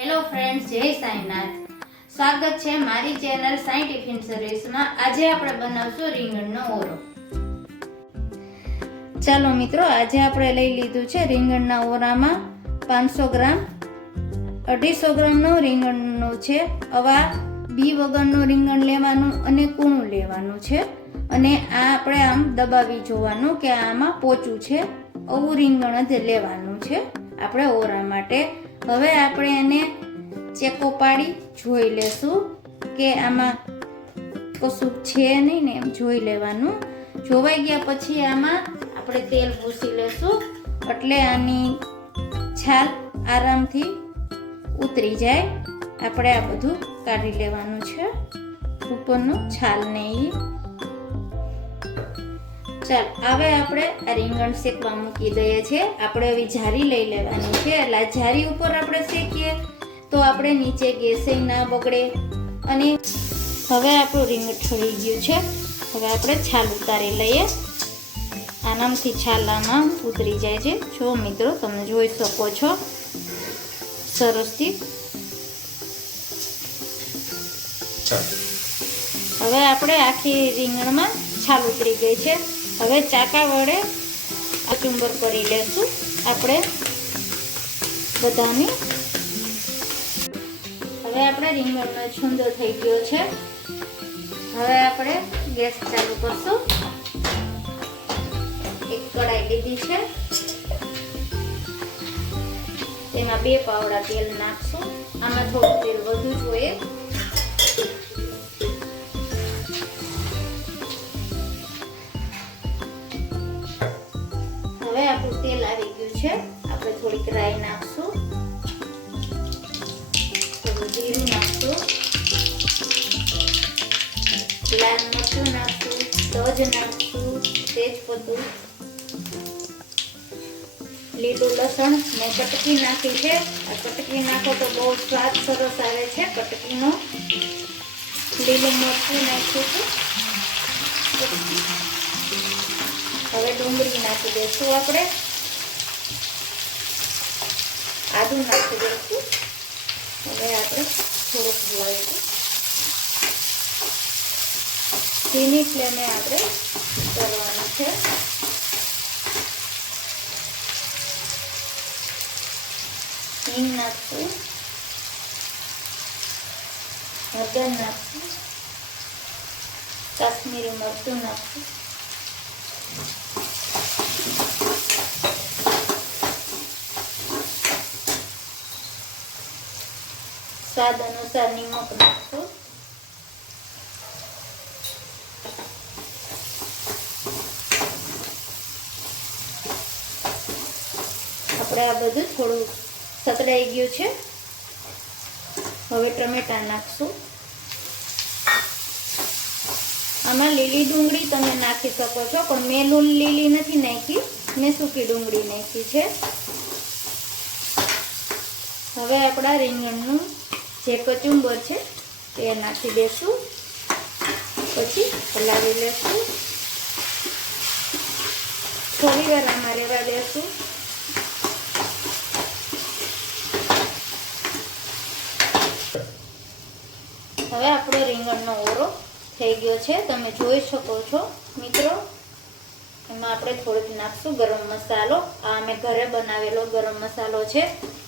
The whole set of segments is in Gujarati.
હેલો ફ્રેન્ડ્સ, જય સાંઈનાથ. સ્વાગત છે મારી ચેનલ સાઈ ટિફિન સર્વિસમાં. આજે આપણે બનાવશું રીંગણનો ઓરો. ચાલો મિત્રો, આજે આપણે લઈ લીધું છે રીંગણના ઓરામાં 500 ગ્રામ, 250 ગ્રામનું રીંગણનું છે. આવા બી વગરનું રીંગણ લેવાનું અને કૂણું લેવાનું છે. અને આ આપણે આમ દબાવી જોવાનું કે આમાં પોચું છે, આવું રીંગણ જ લેવાનું છે આપણે ઓરા માટે. હવે આપણે એને ચેકો પાડી જોઈ લેશું કે આમાં કશું છે નહીં ને, એમ જોઈ લેવાનું. જોવાઈ ગયા પછી આમાં આપણે તેલ ભૂસી લેશું એટલે આની છાલ આરામથી ઉતરી જાય. આપણે આ બધું કાઢી લેવાનું છે, ઉપરનું છાલ ને ઈ. ચાલ, હવે આપણે આ રીંગણ શેકવા મૂકી દઈએ છીએ. આપણે હવે જારી લઈ લેવાની છે. એટલે આ જારી ઉપર આપણે શેકીએ તો આપણે નીચે ગેસે ના બગડે. અને હવે આપણું રીંગણ ઠરી ગયું છે. હવે આપણે છાલ ઉતારી લઈએ. આનામથી છાલ આમાં ઉતરી જાય છે. જો મિત્રો, તમે જોઈ શકો છો સરસથી. હવે આપણે આખી રીંગણમાં છાલ ઉતરી ગઈ છે. હવે ચાકા વડે કચુંબર કરી લેશું આપણે બધાની. હવે આપણે રીંગણનો છૂંદો થઈ ગયો છે. હવે આપણે ગેસ ચાલુ કરશું. એક કઢાઈ લીધી છે, તેમાં 2 પાવડા તેલ નાખશું. આમાં થોડું તેલ વધુ જોઈએ. હવે આપણું તેલ આવી ગયું છે. આપણે થોડીક રાઈ નાખશું, થોડું જીરું નાખશું, લાલ મરચું નાખશું, તજ નાખશું, તેજપત્તું, લીલું લસણ ને કટકી નાખી છે. આ કટકી નાખો તો બહુ સ્વાદ સરસ આવે છે કટકીનો. લીલું મરચું નાખ્યું છે. હવે ડુંગળી નાખી દઈશું. આપણે આદુ નાખી દઈશું. હવે આપણે થોડુંક હલાવીશું. ધીમી ફ્લેમે આપણે કરવાનું છે. હિંગ નાખશું, હળદર નાખશું, કાશ્મીરી મરચું નાખશું, સ્વાદ અનુસાર નિમક નાખશું. આપણે આ બધું થોડું સતડાઈ ગયું છે. હવે ટમેટા નાખશું. આમાં લીલી ડુંગળી તમે નાખી શકો છો, પણ મેં લીલી નથી નાખી, મેં સૂકી ડુંગળી નાખી છે. હવે આપણા રીંગણનું જે કચુંબર છે તે નાખી દેશું. પછી હલાવી લેશું. થોડી વાર આમાં રહેવા દેશું. હવે આપણો રીંગણનો ઓરો થઈ ગયો છે, તમે જોઈ શકો છો મિત્રો. એમાં આપણે થોડીક નાખશું ગરમ મસાલો. આ અમે ઘરે બનાવેલો ગરમ મસાલો છે,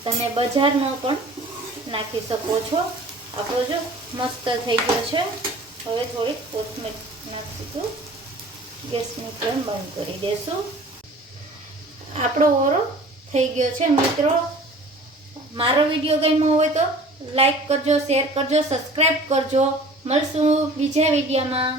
તમે બજારનો પણ નાખી શકો છો. આપણો જો મસ્ત થઈ ગયો છે. હવે થોડીક કોથમીર નાખીશું. ગેસની ફ્લેમ બંધ કરી દેશું. આપણો ઓરો થઈ ગયો છે મિત્રો. મારો વિડીયો ગમ્યો હોય તો લાઈક કરજો, શેર કરજો, સબસ્ક્રાઈબ કરજો. મળશું બીજા વિડીયોમાં.